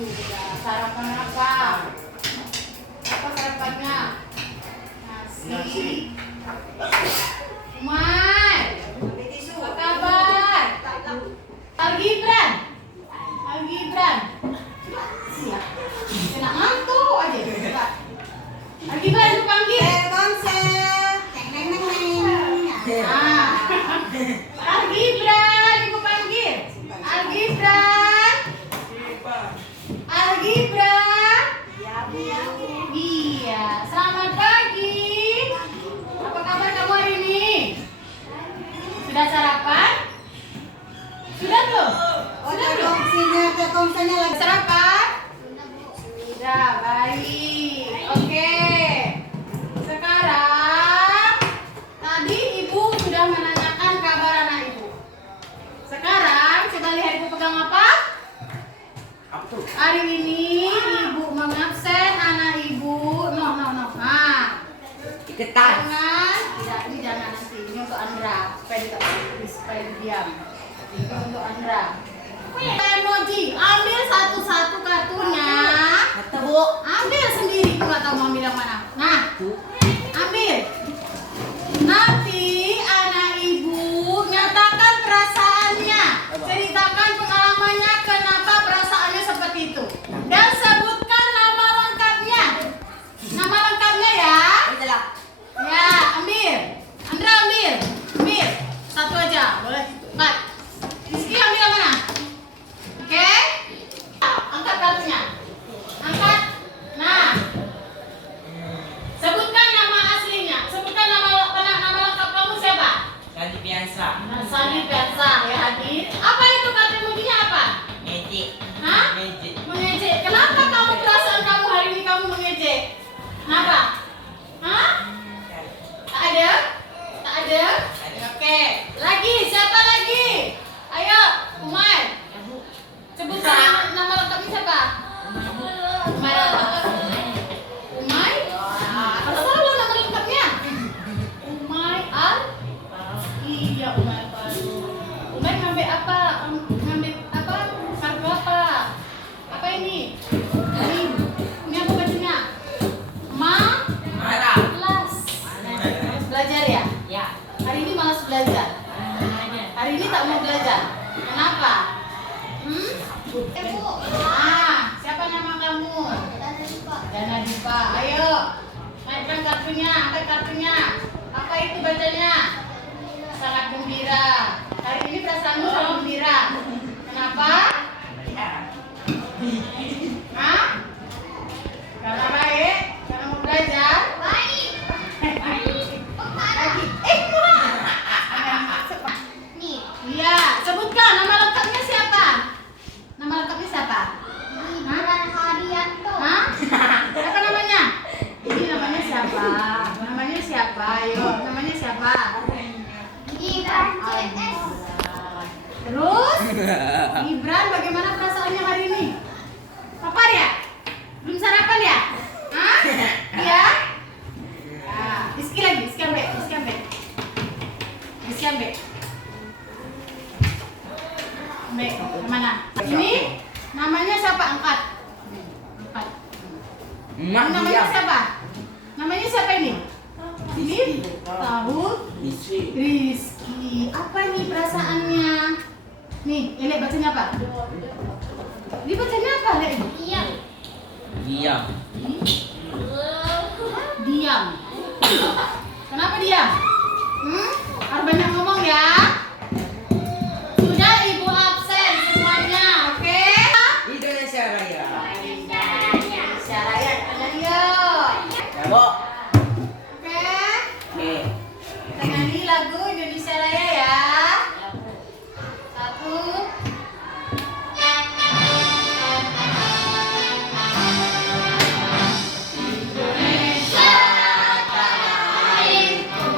Sudah. Sarapan apa? Apa sarapannya? Nasi. Umay, apa kabar? Al-Gibran. Al-Gibran. Siap. Kena ngantuk aja. Al-Gibran lu panggil. Al-Gibran, ibu panggil. Al-Gibran. Al-Gibran. Iya, selamat pagi. Apa kabar kamu hari ini? Sudah sarapan? Sudah belum? Sudah belum? Sarapan? Sudah, baik. Oke. Sekarang tadi ibu sudah menanyakan kabar anak ibu. Sekarang coba lihat ibu pegang apa? Hari ini ibu mengabsen anak ibu. No. Nah, jangan, tidak ini jangan nanti. Ini untuk Andra supaya diam. Ini untuk Andra. Emoji, ambil satu-satu kartunya. Ambil sendiri, aku nggak tahu mau ambil yang mana. Nah, ambil. Nanti anak ibu nyatakan perasaannya, ceritakan pengalamannya kenapa perasaannya seperti itu, dan sebutkan nama lengkapnya. Nama lengkapnya ya. Ya, ambil. Andra ambil. Satu aja, boleh. Empat. Rizky ambil yang mana? Oke. Angkat kartunya. Angkat. Nah. Sebutkan nama aslinya. Sebutkan nama lengkap kamu siapa? Sandi biasa. Sandi biasa ya hadir. Apa itu kata emojinya apa? Mejik. Hah? Mejik. Mengejek. Kenapa kamu perasaan kamu hari ini kamu mengejek? Kenapa? Hah? Tak ada? Tak ada? Oke. Lagi, siapa lagi? Ayo, Umay. Sebutkan nama lengkapnya siapa? Umay. Umay? Apa salah nama lengkapnya? Umay Al? Iya, Umay Al. Umay ngambil apa? Ngambil apa? Kartu apa? Apa ini? Ini apa bacanya? Malas. Belajar ya? Ya. Hari ini malas belajar. Hari ini tak mau belajar. Kenapa? Siapa nama kamu? Dana Dipa. Ayo, naikkan kartunya, angkat kartunya. Apa itu bacanya? Sangat gembira. Hari ini perasaanmu sangat gembira. Kenapa? Hah? Karena baik? Karena mau belajar? Baik. Iya, sebutkan nama lengkapnya siapa? Nama lengkapnya siapa? Hah? Apa namanya? Ini namanya siapa? Namanya siapa? Ayo, namanya siapa? Terus? Gibran, bagaimana perasaannya hari ini? Lapar ya? Belum sarapan ya? Hah? Iya? Nah, Rizky lagi, Rizky ambek. Ambek, kemana? Ini namanya siapa? Angkat. Namanya siapa? Namanya siapa ini? Ini tahu? Rizky. Apa ini perasaannya? Nih, ini bacanya apa? Ini bacanya apa, Lek? Diam. Diam. Kenapa diam? Harus banyak ngomong ya. Sudah ibu absen semuanya, oke? Indonesia Raya. Indonesia Raya, ayo. Ya, Bu. Oke? Oke. Kita nyanyi lagu Indonesia Raya ya. Satu. Indonesia tanah airku.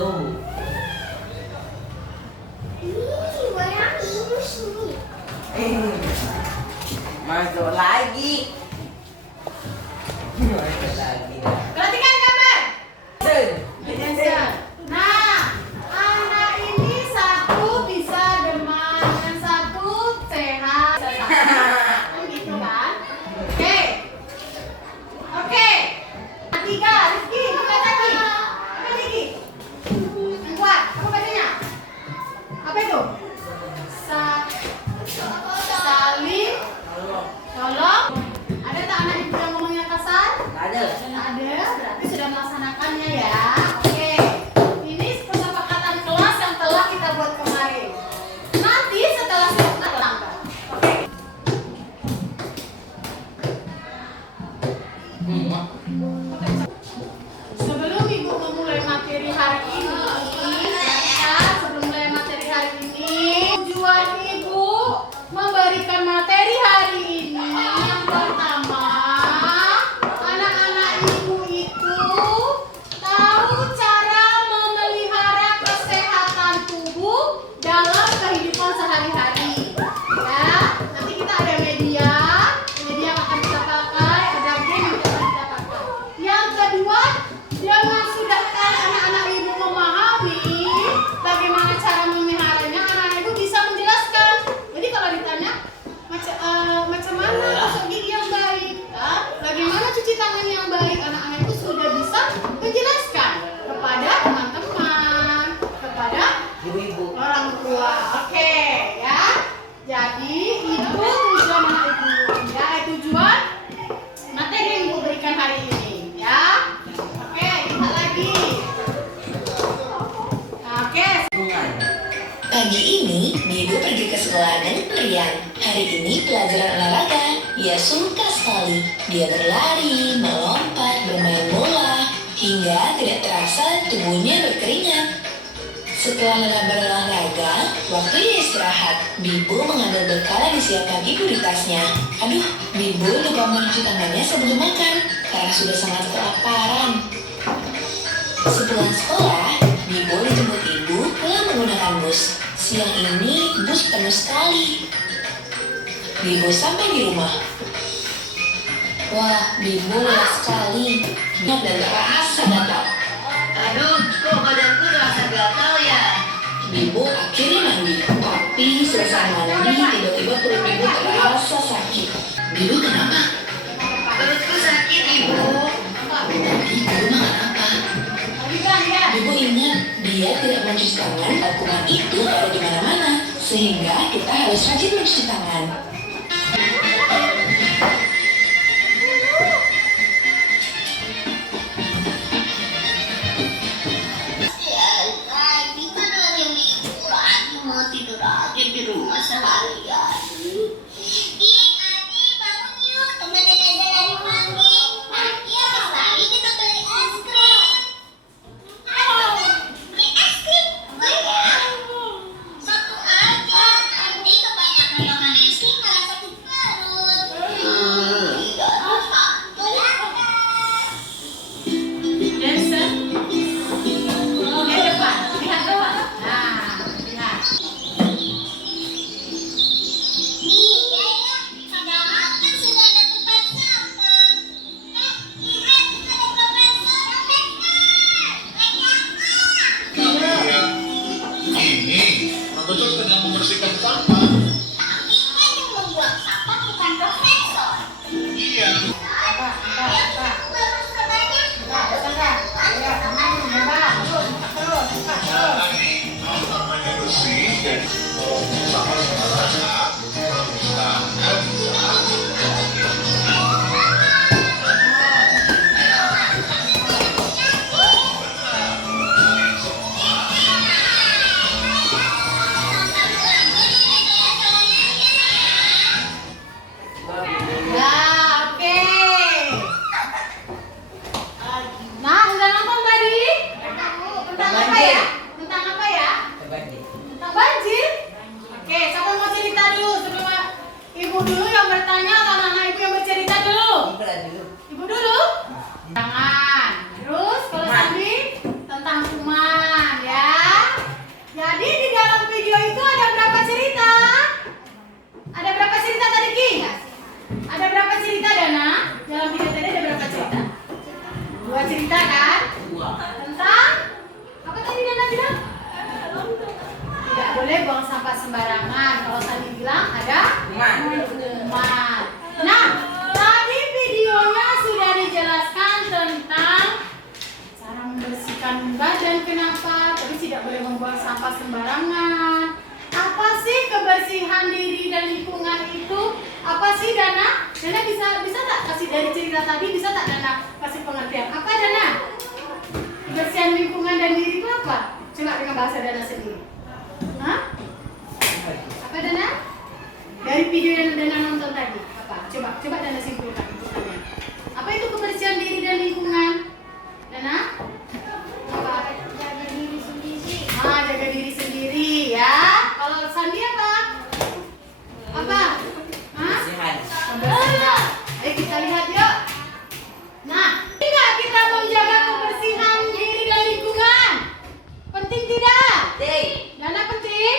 Tuh. Masuk lagi. Masuk lagi. Perhatikan gambar. Sen. Nah, anak ini satu bisa demam, yang satu sehat. Kan gitu kan? Oke. Oke. Tiga, Rizky, buka lagi. Apa lagi? Yang kuat, apa bacanya? Apa itu? Saling tolong. Ada tak anak ibu yang ngomongnya kasar? Ada. Ada, berarti sudah melaksanakannya ya. Oke, ini kesepakatan kelas yang telah kita buat kemarin. Nanti setelah selesai langkah. Oke. Sebelum ibu memulai materi hari ini, sebelum mulai materi hari ini, tujuan ibu memberikan materi hari ini yang pertama, anak-anak ibu itu tahu cara memelihara kesehatan tubuh dalam kehidupan sehari-hari. Ya, nanti kita ada media yang akan kita pakai, ada game yang akan kita pakai. Yang kedua, dengan sudah anak-anak ibu memahami bagaimana cara memeliharanya, anak-anak ibu bisa menjelaskan. Jadi kalau ditanya macam mana gosok gigi yang baik, bagaimana cuci tangan yang baik, anak-anak itu sudah bisa menjelaskan kepada teman-teman, kepada Ibu-ibu. orang tua. Oke, ya. Jadi itu tujuan anak ibu. Ya, tujuan materi yang ibu berikan hari ini. Ya. Oke, lihat lagi. Oke. Hubungan. Pagi ini, Bibu pergi ke sekolah dengan Rian. Hari ini pelajaran olahraga. Ia suka sekali. Dia berlari, melompat, bermain bola, hingga tidak terasa tubuhnya berkeringat. Setelah lelah berolahraga, waktunya istirahat. Bibu mengambil bekal yang disiapkan ibu di tasnya. Aduh, Bibu lupa mencuci tangannya sebelum makan karena sudah sangat kelaparan. Sepulang sekolah, Bibu dijemput ibu pulang menggunakan bus. Siang ini bus penuh sekali. Bibu sampai di rumah. Wah, Bibu lelah sekali. Dan terasa gatal. Aduh, kok badanku terasa gatal ya? Bibu akhirnya mandi. Tapi selesai mandi, tiba-tiba perut Bibu terasa sakit. Bibu kenapa? Perutku sakit, Ibu. Ibu makan apa? Ibu ingat, dia tidak mencuci tangan, kuman itu ada di mana-mana, sehingga kita harus rajin mencuci tangan. Mau tidur aja di rumah seharian. Ih, Adi, bangun yuk. Temenin aja dari pagi. Yuk, lagi kita beli es krim. Ayo, beli es krim. Satu aja. Nanti kebanyakan makan es krim malah sakit perut. Iya, satu aja. Jensen. Lihat depan, lihat depan. Nah, lihat. sembarangan. Kalau Sandi bilang ada Kuman. kuman. Nah, tadi videonya sudah dijelaskan tentang cara membersihkan badan. Kenapa? Tapi tidak boleh membuang sampah sembarangan. Apa sih kebersihan diri dan lingkungan itu? Apa sih Dana? Dana bisa tak kasih dari cerita tadi, bisa tak Dana kasih pengertian? Apa Dana? Kebersihan lingkungan dan diri itu apa? Coba dengan bahasa Dana sendiri. Hah? Apa Dana? Dari video yang Dana nonton tadi, apa? Coba Dana simpulkan. Apa itu kebersihan diri dan lingkungan? Dana? Apa? Jaga diri sendiri. Jaga diri sendiri ya. Kalau Sandi apa? Apa? Hah? Kebersihan. Kebersihan. Ayo kita lihat yuk. Nah, tidak kita menjaga kebersihan diri dan lingkungan. Penting tidak? Ting. Dana penting?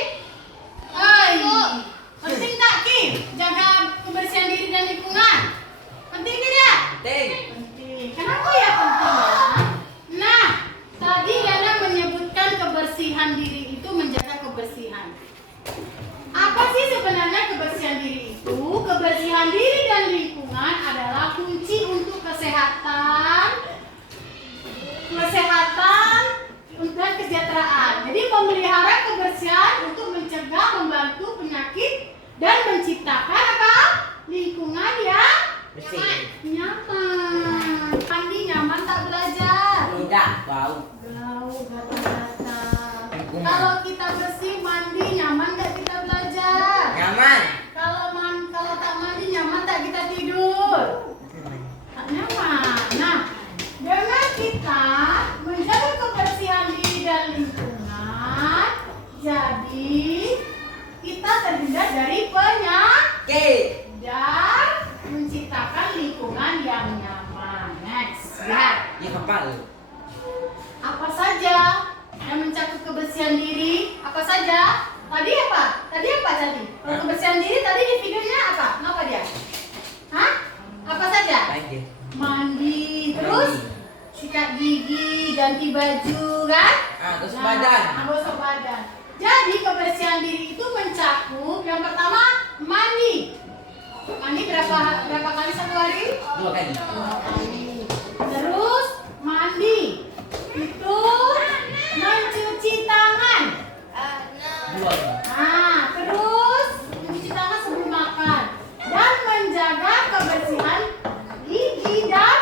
Penting tak Kim? Jaga kebersihan diri dan lingkungan. Penting tidak? Ting. Penting. Kenapa ya penting ya? Nah, tadi Dana menyebutkan kebersihan diri itu menjaga kebersihan. Apa sih sebenarnya kebersihan diri itu? Kebersihan diri dan lingkungan adalah kunci untuk kesehatan dan kesejahteraan. Jadi memelihara kebersihan untuk mencegah, membantu penyakit dan menciptakan apa? Lingkungan yang Bersih. nyaman. Andi nyaman tak belajar? Tidak. Bau. Bau gatal-gatal. Lingkungan. Kalau kita bersih mandi nyaman nggak kita belajar? Nyaman. Kalau tak mandi nyaman tak kita tidur? Tak nyaman. Nah, dengan kita menjaga kebersihan diri dan lingkungan, jadi kita terhindar dari penyakit dan menciptakan lingkungan yang nyaman. Next, lihat. Di kepala. Apa saja yang mencakup kebersihan diri? Apa saja? Tadi apa? Kalau kebersihan diri tadi di videonya apa? Apa dia? Hah? Apa saja? Lagi. Mandi, terus sikat gigi, ganti baju, kan? Gosok badan. Gosok badan. Jadi kebersihan diri itu mencakup yang pertama mandi. Mandi berapa kali satu hari? 2 kali. 2 kali. Terus mandi itu mencuci tangan. 2 kali. Terus mencuci tangan sebelum makan dan menjaga kebersihan gigi dan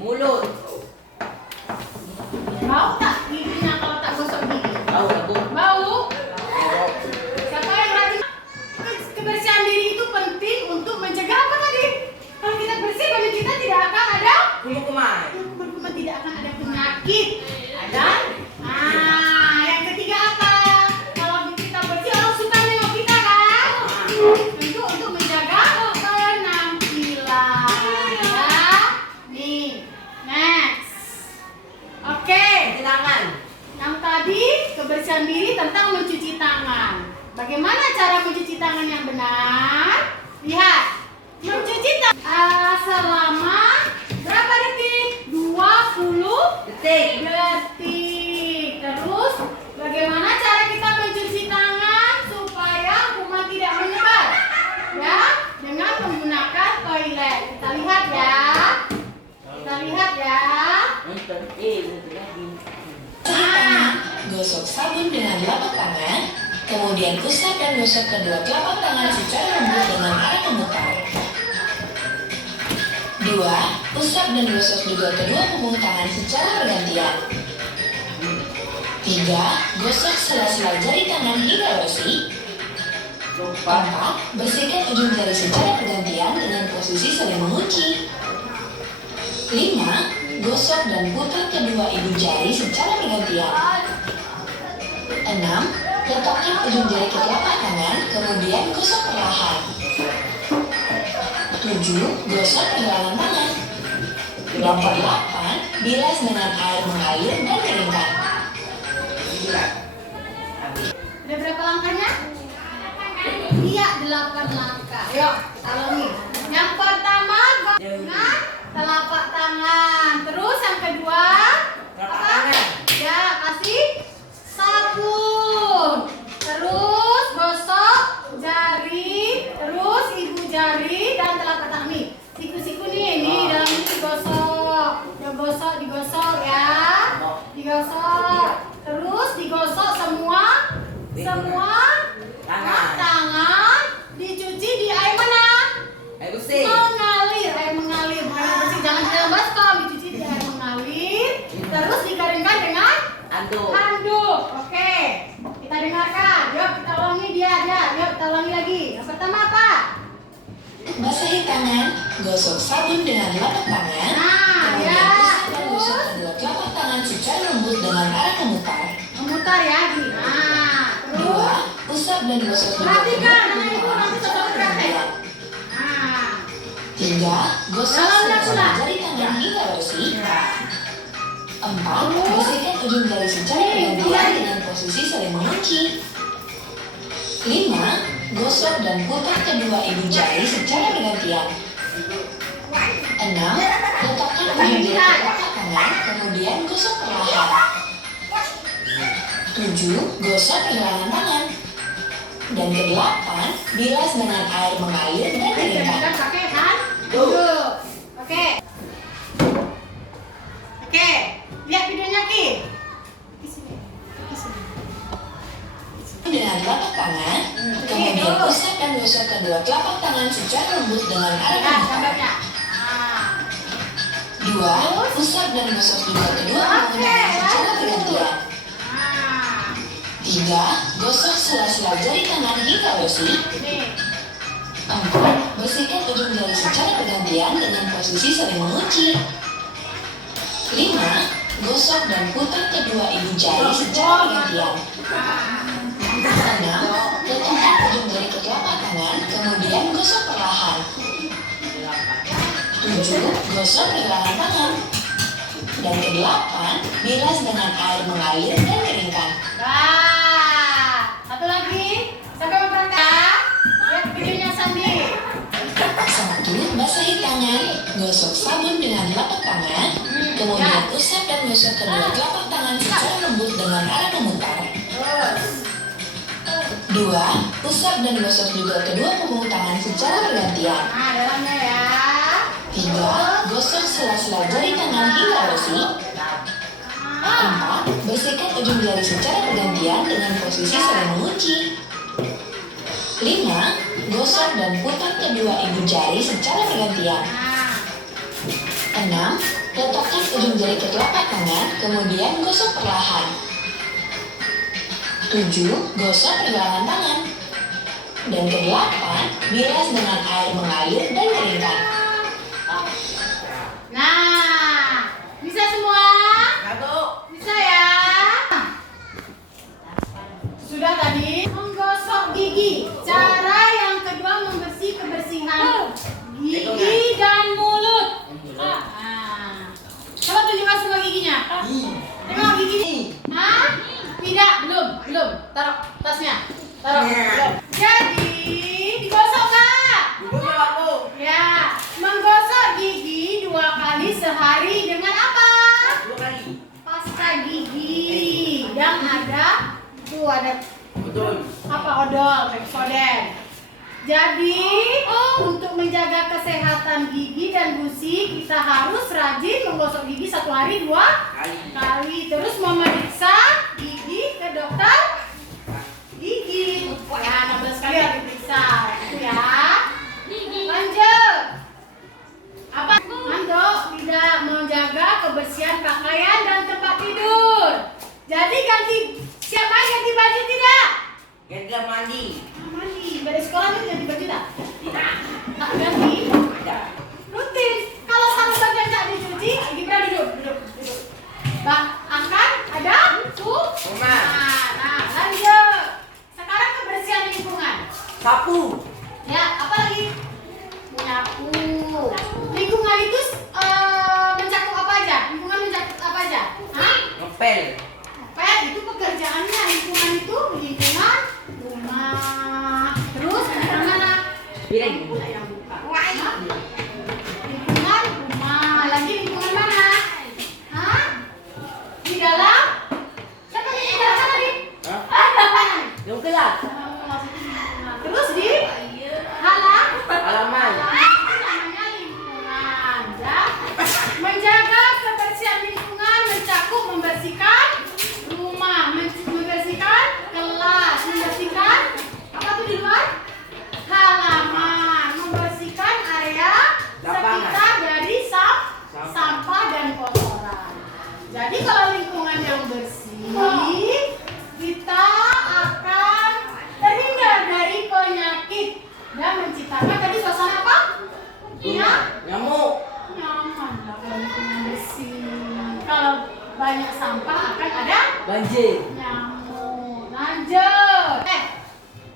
Mulut. bau tak giginya kalau tak gosok gigi? Bau aku. Bau? Siapa yang rajin? Kebersihan diri itu penting untuk mencegah apa tadi? Kalau kita bersih badan kita tidak akan ada Kuman. kuman-kuman, tidak akan ada penyakit. Ada? Yang ketiga apa? Kalau kita bersih orang suka nengok kita kan? Tentu untuk menjaga penampilan. Ya. Nih, next. Oke. Cuci tangan. Yang tadi kebersihan diri tentang mencuci tangan. Bagaimana cara mencuci tangan yang benar? Lihat. Mencuci tangan selama berapa detik? 20 Detik. detik. Terus bagaimana cara kita mencuci tangan supaya kuman tidak menyebar? Ya, dengan menggunakan toilet. Kita lihat ya. Untuk lagi. Tangan, gosok sabun dengan telapak tangan, kemudian usap dan gosok kedua telapak tangan secara lembut dengan arah memutar. 2. Usap dan gosok juga kedua punggung tangan secara bergantian. 3. Gosok sela-sela jari tangan hingga bersih. 4. Bersihkan ujung jari secara bergantian dengan posisi saling mengunci. 5. Gosok dan putar kedua ibu jari secara bergantian. 6. Letakkan ujung jari ke telapak tangan, kemudian gosok perlahan. 7. Gosok pergelangan tangan. 8. Bilas dengan air mengalir dan keringkan. 9. Ada berapa langkahnya? Iya, 8 langkah. Yuk, tolongin. Yang pertama dengan telapak tangan. Terus yang kedua Telapak apa? tangan. Ya, kasih sabun. Terus gosok Oke. Kita dengarkan. Yuk kita ulangi dia. Yuk kita ulangi lagi. Yang pertama apa? Basahi tangan, gosok sabun dengan telapak tangan. Nah, Kemudian ya. usap dan gosok kedua telapak tangan secara lembut dengan arah memutar. Memutar ya, gini. Nah, Dua, terus. usap dan gosok kedua Perhatikan, telapak anak ibu tangan nanti secara tetap praktek. bergantian. Nah, Tiga, gosok Jalan, setiap pulang. jari tangan hingga bersih. ya. Empat, bersihkan ujung jari secara bergantian dengan posisi saling mengunci. Lima, gosok dan putar kedua ibu jari secara bergantian. Enam, letakkan ujung jari ke telapak tangan, kemudian gosok perlahan. Tujuh, gosok pergelangan tangan. Dan kedelapan, bilas dengan air mengalir dan keringkan. Kita pakai hand duduk. Oke. Oke. Lihat videonya Ki. Di sini. Di sini. Dengan telapak tangan, kemudian usap dan gosok kedua telapak tangan secara lembut dengan arah Nah, memutar. gambarnya. Nah. Dua, usap dan gosok juga kedua punggung tangan secara bergantian. Nah. Tiga, gosok sela-sela jari tangan hingga bersih. Ini. Empat, bersihkan ujung jari secara bergantian dengan posisi saling mengunci. Lima, gosok dan putar kedua ibu jari secara bergantian. Enam, letakkan ujung jari ke telapak tangan, kemudian gosok perlahan. Tujuh, gosok pergelangan tangan. Dan kedelapan, bilas dengan air mengalir dan keringkan. Nah. Satu lagi. Sampai memperhatikan. Lihat videonya Sandi. Satu, basahi tangan, gosok sabun dengan telapak tangan, kemudian usap dan gosok kedua telapak tangan secara lembut dengan arah memutar. Terus. Dua, usap dan gosok juga kedua punggung tangan secara bergantian. Nah, dalamnya ya. Tiga, gosok sela-sela jari tangan hingga bersih. Empat, bersihkan ujung jari secara bergantian dengan posisi saling mengunci. Lima, gosok dan putar kedua ibu jari secara bergantian. Nah. Enam, letakkan ujung jari ke telapak tangan, kemudian gosok perlahan. Tujuh, gosok pergelangan tangan. Dan kedelapan, bilas dengan air mengalir dan keringkan. Nah, bisa semua? Satu. Bisa ya? Sudah tadi menggosok gigi. Cara yang kedua membersih kebersihan gigi dan mulut. Nah, coba tunjukkan semua giginya. Tengok gigi. Hah? Tidak, belum. Taruh tasnya. Taruh. Belum. Jadi digosok kak? Digosok aku. Ya, menggosok gigi 2 kali sehari dengan apa? 2 kali. Pasta gigi yang ada tuh ada Betul. apa odol, Pepsodent. Jadi untuk menjaga kesehatan gigi dan gusi kita harus rajin menggosok gigi 1 hari 2 kali. Terus memeriksa gigi ke dokter gigi. Ya 16 kali harus diperiksa. Itu ya. Lanjut. Apa? Mando tidak menjaga kebersihan pakaian dan tempat tidur. Jadi siapa yang ganti baju tidak? Ganti mandi. Mandi. Dari sekolah itu ganti baju tak? Tidak. Tak ganti. Ada. Rutin. Kalau satu baju yang tak dicuci, Gibran duduk. Akan ada Rumah. Nah, lanjut. Sekarang kebersihan lingkungan. Sapu. Ya, apa lagi? Menyapu. Lingkungan itu mencakup apa aja? Lingkungan mencakup apa aja? Hah? Ngepel. Pet itu pekerjaannya. Lingkungan itu lingkungan rumah. Terus lingkungan mana? Piring. Yang buka. Hah? Lingkungan rumah. Lagi lingkungan mana? Hah? Di dalam? Siapa yang di dalam tadi? Hah? Yang kelas. Terus di Halaman. namanya lingkungan ya. Menjaga kebersihan lingkungan mencakup membersihkan rumah, membersihkan kelas, membersihkan apa tuh di luar halaman, Banjir. Nyamuk. Lanjut.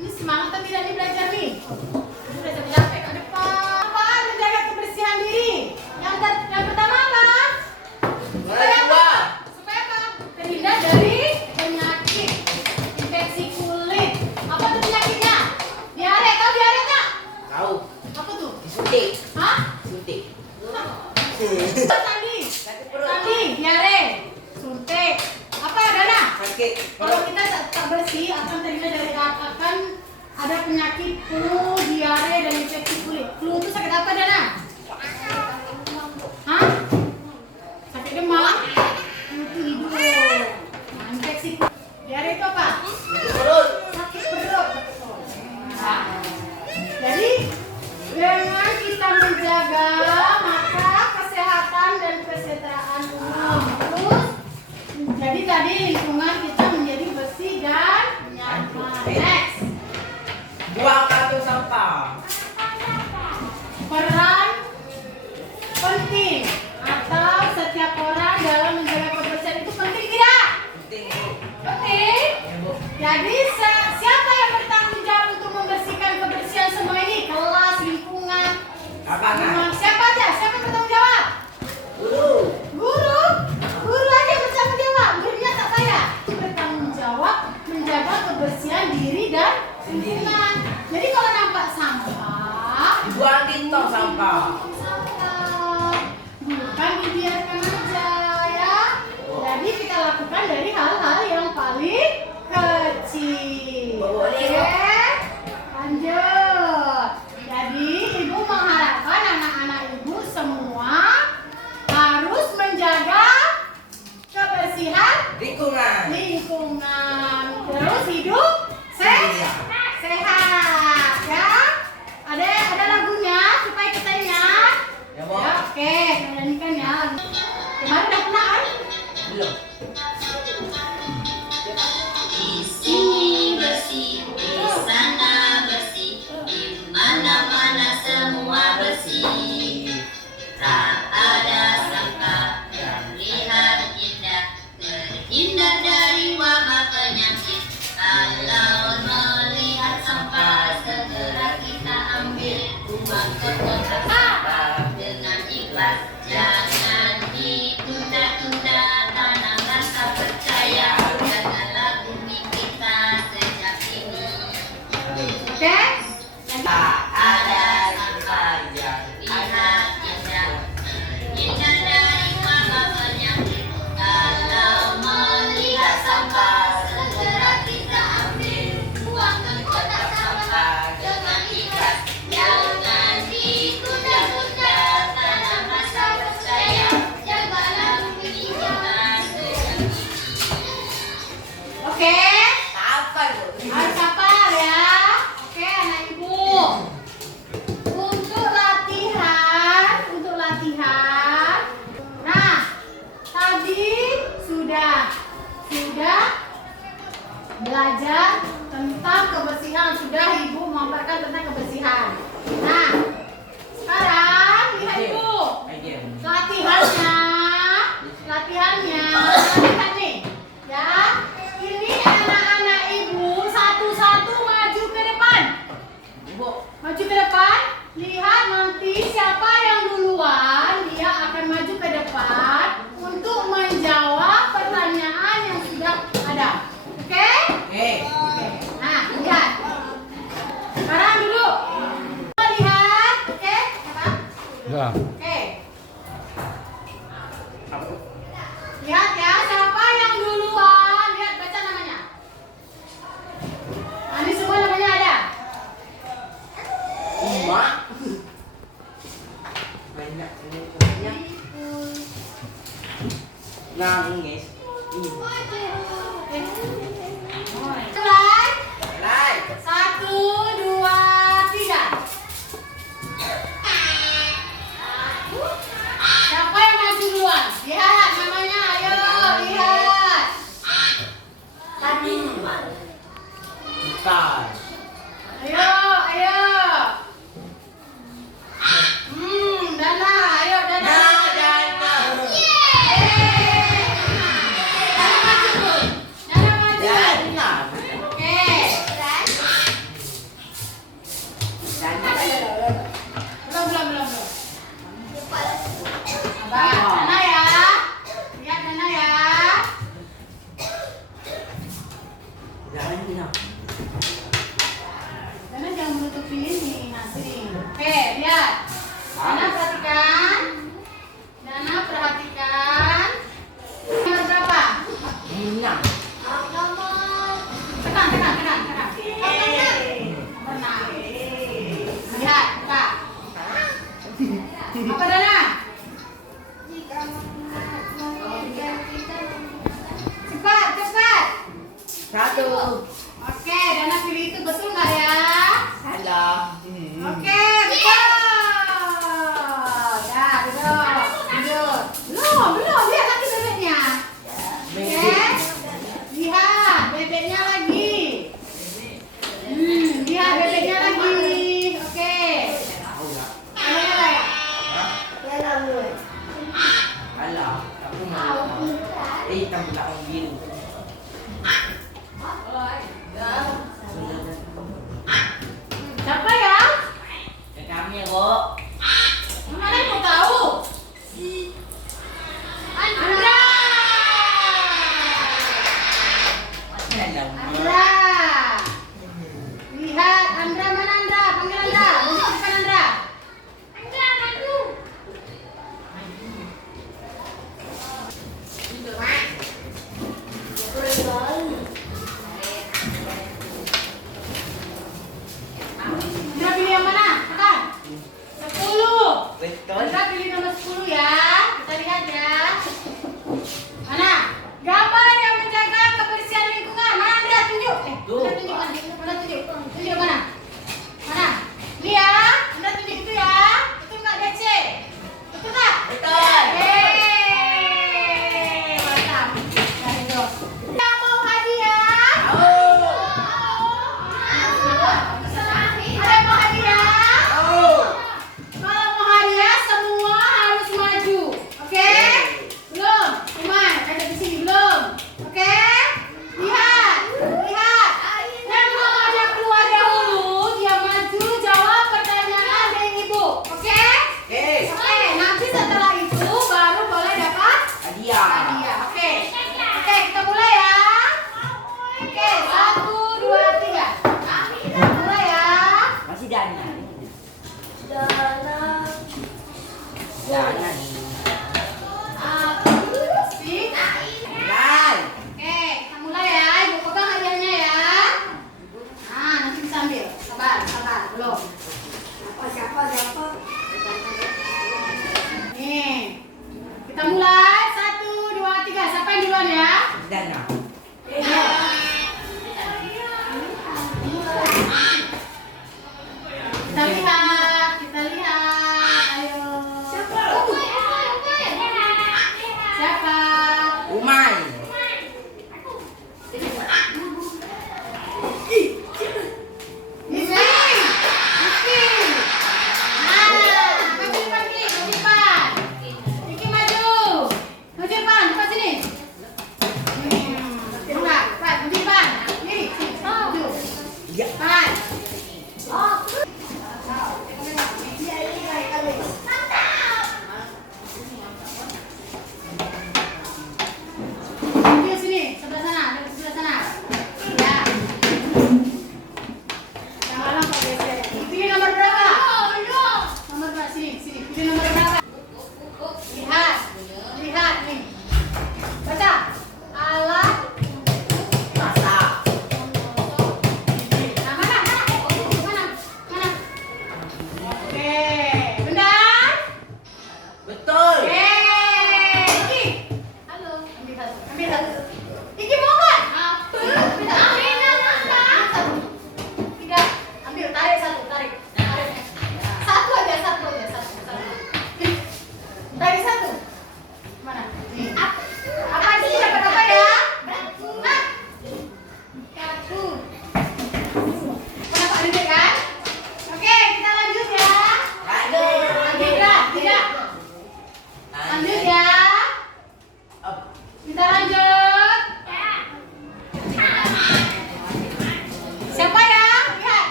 Ini semangat atau tidak nih belajar nih? Ini belajar capek ke depan. Apaan? Menjaga kebersihan diri. Yang pertama apa? Supaya apa? Supaya apa? Terhindar dari penyakit infeksi kulit. Apa tuh penyakitnya? Diare. Tahu diare nggak? Tahu. Apa tuh? Disuntik. Hah? Suntik. Tadi. Sakit perut. Tadi diare. Suntik. Apa Dana? Sakit Kalau perut. kita tak bersih akan terhindar dari akan ada penyakit flu, diare dan infeksi kulit. Flu itu sakit apa Dana? Hah? Sakit demam? Flu itu hidung. Nah, infeksi kulit. Diare itu apa? Sakit perut. Sakit perut. Nah, jadi dengan kita menjaga maka kesehatan dan kesejahteraan umum. Terus jadi tadi lingkungan kita menjadi bersih dan nyaman. Next. Buang karton sampah. Peran penting atau setiap orang dalam menjaga kebersihan itu penting tidak? Penting itu. Penting. Ya, Bu. Jadi siapa yang bertanggung jawab untuk membersihkan kebersihan semua ini? Kelas, lingkungan. Kakak. Siapa aja? Siapa yang bertanggung jawab? Guru. Guru. Guru aja yang bertanggung jawab. Gurunya tak payah. Bertanggung jawab menjaga kebersihan diri dan lingkungan. Jadi kalau nampak sampah, Dibuang di tong sampah. bukan dibiarkan aja ya. Jadi kita lakukan dari hal-hal yang paling kecil. Boleh, Oke, lanjut. Jadi ibu mengharapkan anak-anak ibu semua harus menjaga kebersihan Lingkungan. lingkungan. Terus hidup sehat ya. Ada lagunya supaya kita ingat. Ya, Bu. Ya, oke, kita nyanyikan ya. Kemarin udah pernah kan? Belum. Di sini bersih, di sana bersih, di mana-mana semua bersih. Tak ada sampah, terlihat indah, terhindar dari wabah penyakit. Kalau melihat sampah, segera kita ambil, buang ke kotak sampah dengan ikhlas. Jangan ditunda-tunda, tanam rasa percaya, jagalah bumi kita sejak ini. Oke? Tak ada sampah yang Lihat indah, indah dari wabah penyakit. Kalau melihat sampah, segera kita ambil, buang ke kotak sampah dengan ikhlas. Jangan ditunda-tunda, tanam rasa percaya, jagalah bumi kita sejak ini. Oke? apa itu? Harus hafal ya. Oke, anak ibu. Untuk latihan. Nah, tadi sudah belajar tentang kebersihan. Sudah ibu memaparkan tentang kebersihan. Nah, sekarang lihat ibu. Latihannya nih ya. Ini anak-anak ibu satu-satu maju ke depan. Maju ke depan. Lihat nanti siapa yang duluan dia akan maju ke depan untuk menjawab pertanyaan yang sudah ada. Oke? Oke. Nah, lihat. Sekarang duduk. Lihat. Oke? Apa? Ya. Oke. Lihat ya, siapa yang duluan? Lihat, baca namanya. Nah, ini semua namanya ada. Emak. Banyak. Nangis. Mulai. Mulai. 1, 2, 3. Siapa yang maju duluan? Lihat namanya, ayo lihat. Bukan. Ayo. Dana, ayo Dana. Nah, Dana. Yeay. Dana maju dulu. Karena jangan menutupi ini nanti. Oke, lihat. Dana perhatikan. Dana perhatikan. Nomor berapa? Enam. Tekan. Nomor 6. Lihat, buka. Apa Dana? Cepat. Satu. Oke, Dana pilih itu betul nggak ya? Salah. Oke, betul. Ya, duduk. Belum. Lihat lagi bebeknya. Oke. Lihat bebeknya lagi. Lihat bebeknya lagi. Oke. Ini apa ya? Alah, aku mau. Hitam pula orang biru. Siapa ya? Kami ya, Kok. Mana yang mau tahu? Andra. Andra. Lihat Andra, mana Andra? Panggil Andra. Maju ke depan Andra. Andra, maju. Andra pilih yang mana? Tekan. 10. Betul. Andra pilih nomor 10 ya. Kita lihat ya. Mana? Gambar yang menjaga kebersihan lingkungan. Mana Andra? Tunjuk.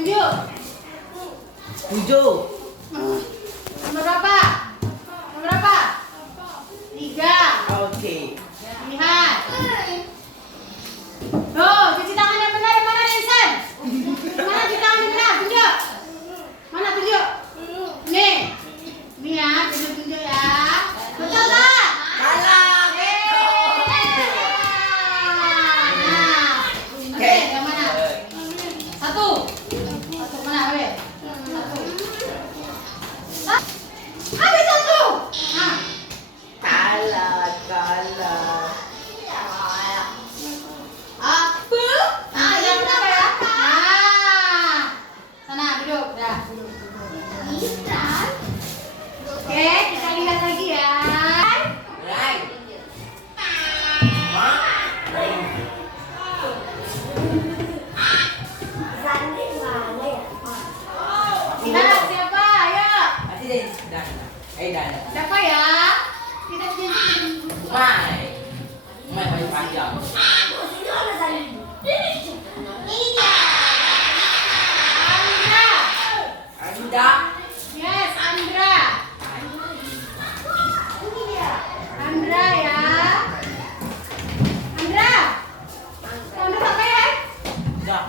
Tunjuk. 7. Nomor berapa? Nomor berapa? 3. Oke. Lihat. Tuh, cuci tangan yang benar. Yang mana, Insan? Mana cuci tangan yang benar? Tunjuk. Mana tunjuk? Nih. Nih ya, tunjuk ya. Betul tak? Salah. Nah. Oke, yang mana? Satu. Satu mana, Abe? Satu. Habis satu. Nah. Kalah. Apa? Nah, yang berapa ya? Nah. Sana duduk, dah. Oke, kita lihat lagi ya. Right. Lihat siapa? Ayo. Masih deh. Dah. Siapa ya? Tidak jadi. Mai paling panjang. Andra. Anda. Yes, Andra. Andra ya. Andra. Andra apa ya? Dah.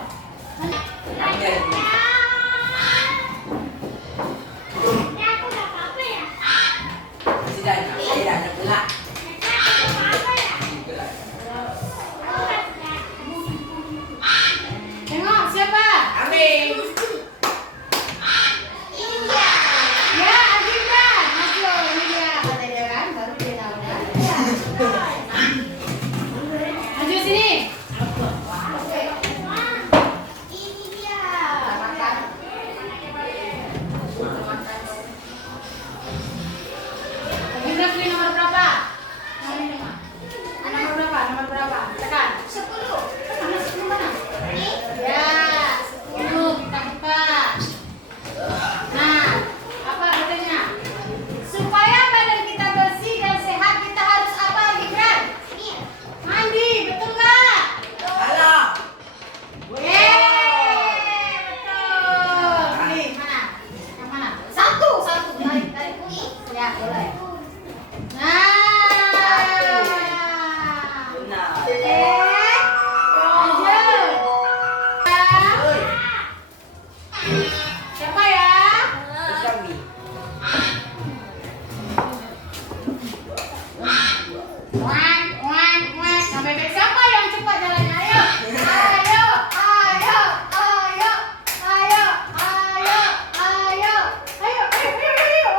Anda itu. Masih dah. Dah pula. Tengok siapa? Amin. Ya, Adinda. Masuk, ini dia. Kata dia kan, baru dia tahu kan. Maju sini. Adinda pilih nomor berapa? Nomor berapa? Nomor berapa? Tekan. 10. Mana 10 mana? Ya, 10 kita buka. Nah, apa katanya? Supaya badan kita bersih dan sehat kita harus apa, Gibran? Mandi, betul nggak? Salah. Yeay, betul. Pilih mana? Yang mana? Satu. Tarik. Ya, boleh. Nah. Benar. Oke. Lanjut. Oi. Siapa ya? Kami. Wang. Sampai baik. Siapa yang cepat jalannya? Ayo.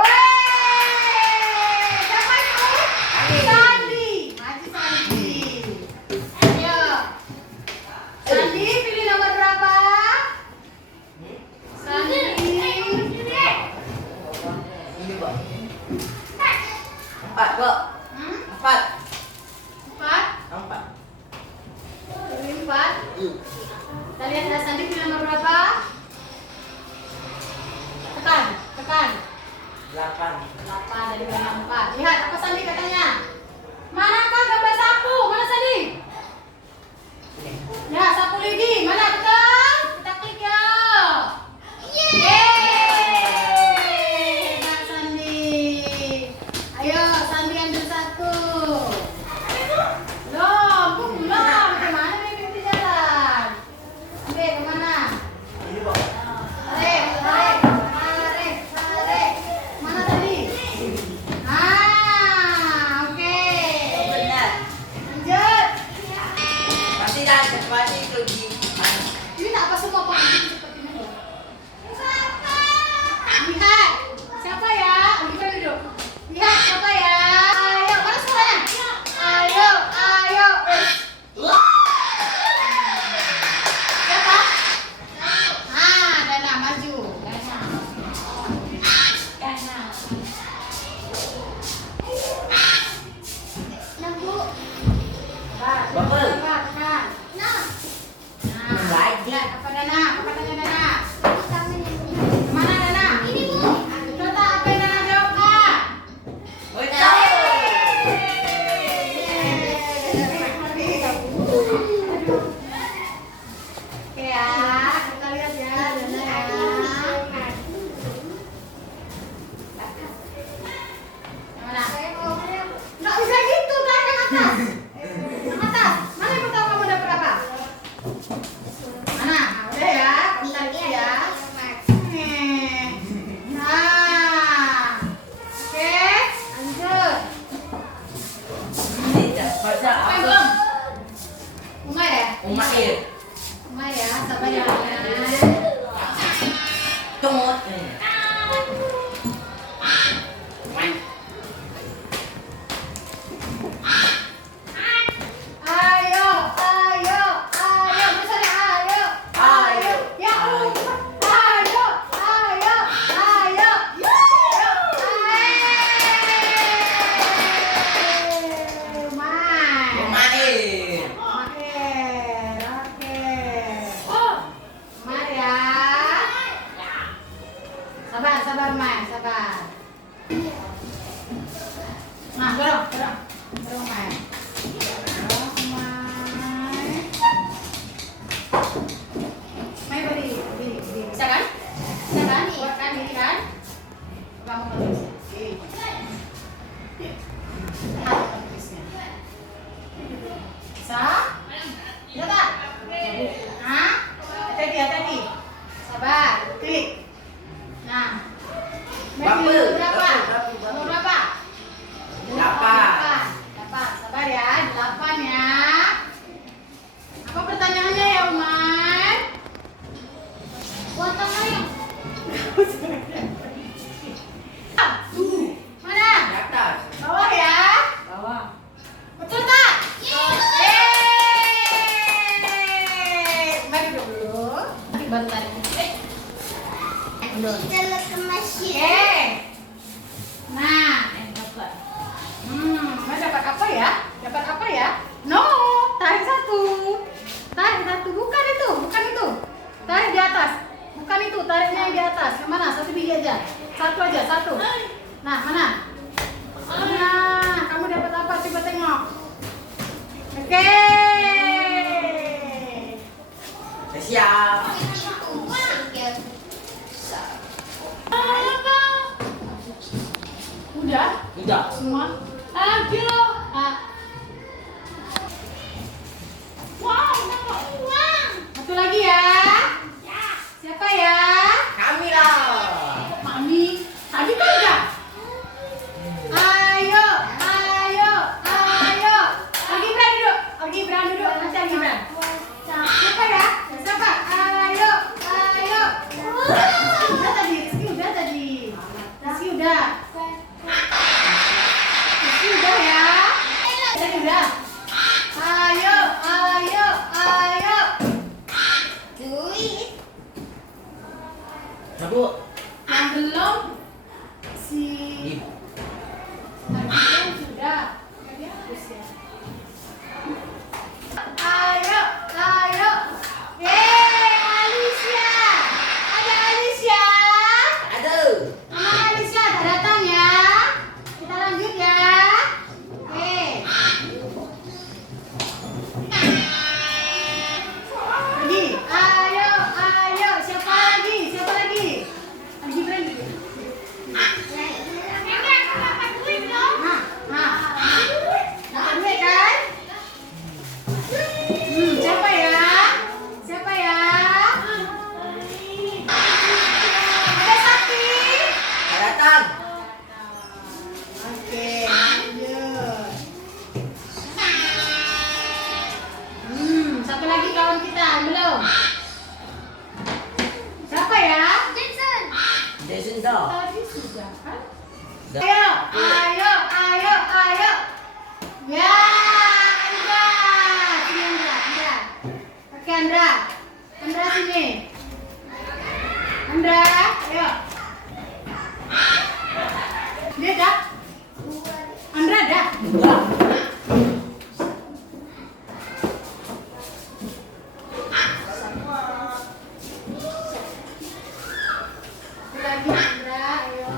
Wey. Siapa itu? Sandi. Maju Sandi. Ayo. Sandi pilih nomor berapa? Sandi. Ini, Pak. 4, Pak. 4. 4. 4. Pilih 4. Kita lihat ya, Sandi pilih nomor berapa? Tekan. 8. 8 dari banyak 4. Lihat apa Sandi katanya? Manakah gambar sapu? Mana Sandi? Ini. Ya, sapu lidi. Mana betul? Kita klik ya. Yeay. Nah, Sandi. Ayo, Sandi ambil satu. Belum. Kemana nih pintu jalan? Ambil kemana? Ini, Pak. Tarik. Mana tadi? Oke. Benar. Lanjut. Masih dah cepat itu di. Ini tak apa semua Pak. Seperti ini. Lihat. Siapa ya? Gimana duduk? Lihat siapa ya? Ayo, mana suaranya? Ayo. Siapa? Dana maju. Dana. Bapak. Tekan. Nah. Lagi. Lihat apa Dana? Apa katanya Dana? Mana Dana? Ini Bu. Coba apa yang Dana jawab? Betul. Oke ya, kita lihat ya Dana Umair. Uma ya, sabar ya. Tunggu. Ayo, ayo, ayo, besar ya, ayo, ayo, ya Allah, ayo, ayo, ayo, Mai. Umair. Oke, oke. Mari ya. Sabar, sabar, Mai, sabar. Nah, dorong, dorong, dorong, Mai. Dorong, Mai. Mai, beri. Bisa kan? Bisa kan? Kuat kan ini kan? Kamu tulis. Tulisnya. Bisa? Bisa tak? Hah? Hati-hati. Sabar, klik. Nah. Berapa? Berapa? Berapa? Nomor berapa? 8. 8. Sabar ya, 8 ya. Apa pertanyaannya ya, Umar? Buat apa ya? Mana? Di atas. Bawah ya? Bawah. Betul tak? Mari duduk dulu. Nanti baru tarik. Mundur. Kita lihat ke mesin. Nah, dapat. Mas dapat apa ya? Dapat apa ya? No, tarik satu. Tarik satu, bukan itu. Tarik di atas. Bukan itu, tariknya yang di atas. Yang mana? Satu biji aja. Satu aja, satu. Nah, mana? Nah, kamu dapat apa? Coba tengok. Oke. Siap. Udah? Udah. Semua? Lagi loh. Wow, dapat uang. Satu lagi ya. Siapa ya? Kami lah. Mami. Tadi kan enggak? Ayo, ayo, ayo. Al-Gibran duduk. Al-Gibran duduk. Nanti Al-Gibran. Siapa ya? Siapa? Ayo, ayo. Udah tadi, Rizky udah tadi. Rizky udah. Rizky udah ya. Tadi udah. Ayo, ayo, ayo. Duit. Satu. Yang belum si Ibu. Al-Gibran sudah. Tadi habis ya. Ayo, ayo. Alicia. Ada Alicia. Aduh. Mama Alicia tak datang ya. Kita lanjut ya. Oke. Lagi. Ayo, ayo. Siapa lagi? Siapa lagi? Al-Gibran dulu. Nah. Dapat duit kan? Siapa ya? Siapa ya? Ada Sakti. Datang. Oke, lanjut. Satu lagi kawan kita, belum? Siapa ya? Jason. Jason dah. Tadi sudah kan? Dah. Ayo, ayo, ayo, ayo. Ya, Andra. Sini Andra. Oke Andra. Andra sini. Andra, ayo. Dia dah. Andra dah. Dua. Lagi Andra, ayo.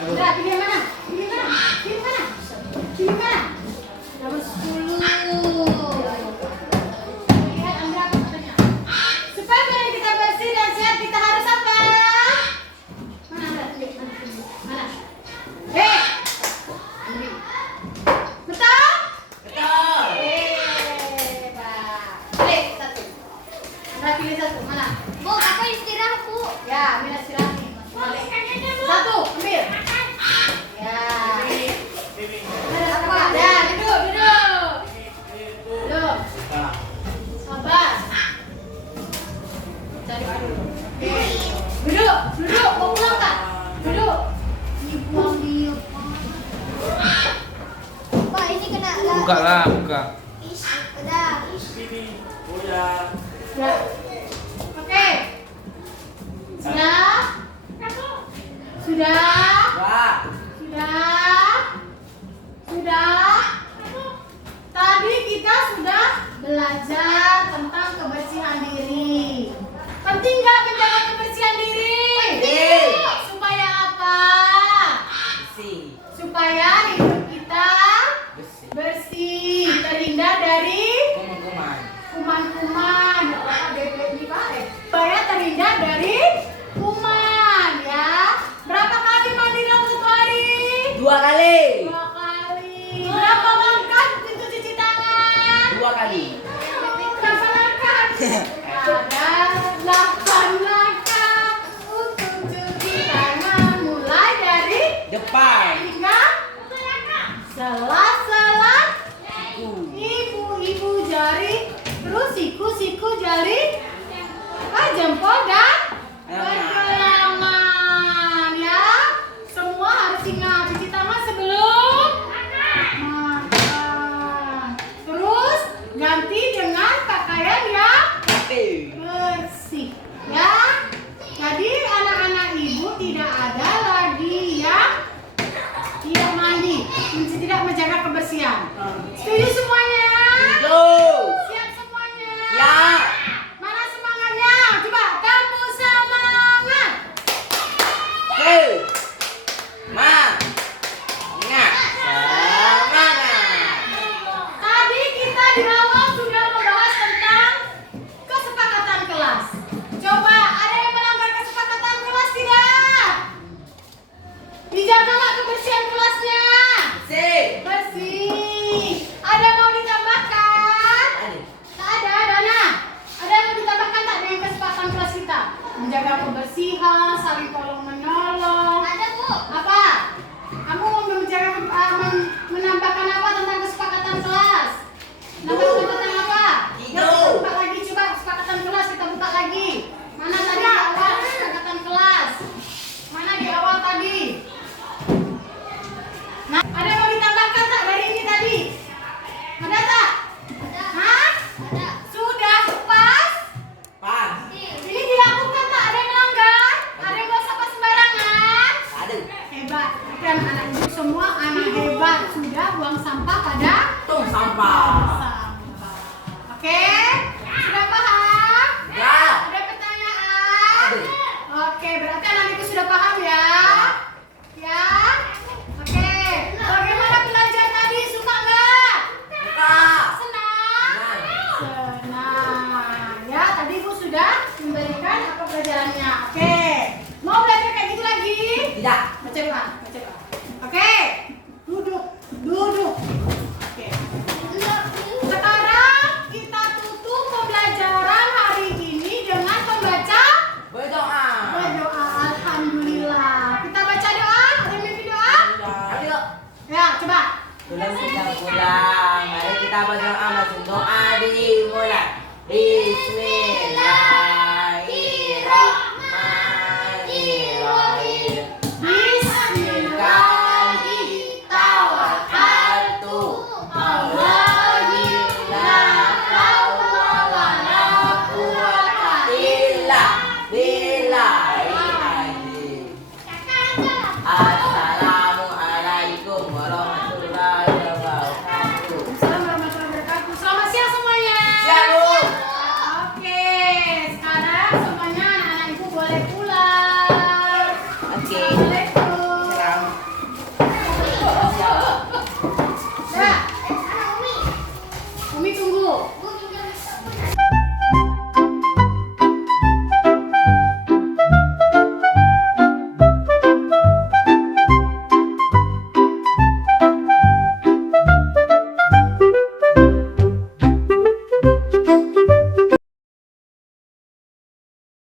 Andra, pilih yang mana? Pilih yang mana? Pilih yang mana? Pilih yang mana? Nomor 10. Lihat Andra apa katanya? Supaya badan kita bersih dan sehat, kita harus apa? Mana Andra? Pilih, mana? Mana? buka lah, buka. Udah. Udah. Ya. Oke. Sudah? Sudah? Wah. Sudah? Sudah? Tadi kita sudah belajar tentang kebersihan diri. Penting nggak menjaga kebersihan diri? Penting. Supaya apa? Bersih. Supaya hidup kita Bersih. bersih, terhindar dari Kuman-kuman. kuman-kuman. Supaya terhindar dari kuman ya. Berapa kali mandi dalam satu hari? 2 kali. 2 kali. Berapa langkah untuk cuci tangan? 2 kali. Berapa langkah? Ada 8 langkah untuk cuci tangan, mulai dari Depan. hingga sela-sela Ibu. ibu jari, terus siku jari, jempol dan pergelangan ya. Semua harus ingat cuci tangan sebelum makan. Terus ganti dengan pakaian yang Oke. bersih ya. Jadi anak-anak ibu tidak ada lagi yang tidak mandi, tidak menjaga kebersihan. Setuju semuanya? Tuh. Siap semuanya? Ya. Mana semangatnya? Coba kamu semangat. Oke. Ingat. Semangat. Tadi kita di awal sudah membahas tentang kesepakatan kelas. Coba ada yang melanggar kesepakatan kelas tidak? Dijaga nggak kebersihan kelasnya? Bersih. Bersih. Ada yang mau ditambahkan? Tak ada, Dana. Ada yang mau ditambahkan tak dengan kesepakatan kelas kita? Menjaga kebersihan, saling tolong menolong. Ada, Bu. Apa? Kamu mau menambahkan apa tentang kesepakatan kelas? Menambahkan tentang apa? Yuk, kita buka lagi, coba kesepakatan kelas kita buka lagi. Mana tadi di awal kesepakatan kelas? Mana di awal tadi? Nah, ada yang mau ditambahkan tak dari ini tadi? Ada tak? Hah? Ada. Sudah pas? Pas. Ini dilakukan tak? Ada yang melanggar? Ada yang buang sampah sembarangan? Aduh. Hebat. Dan anak ibu semua anak hebat sudah buang sampah pada Tong sampah. sampah. Oke? Sudah paham? Ya. Ada pertanyaan? Aduh. Oke, berarti anak ibu sudah paham ya? Ya? Oke. Bagaimana belajar tadi? Suka nggak? Buka. Senang? Senang. Senang. Ya, tadi ibu sudah memberikan apa pelajarannya. Oke. Mau belajar kayak gitu lagi? Tidak. Baca doa, baca doa. Oke. Duduk, duduk. Oke. Sekarang kita tutup pembelajaran hari ini dengan membaca Berdoa. berdoa. Alhamdulillah. Kita baca doa. Ada yang mimpi doa? Ayo. Ya, coba. Pulang sudah pulang. Mari kita berdoa, masuk doa dimulai. Bismillah.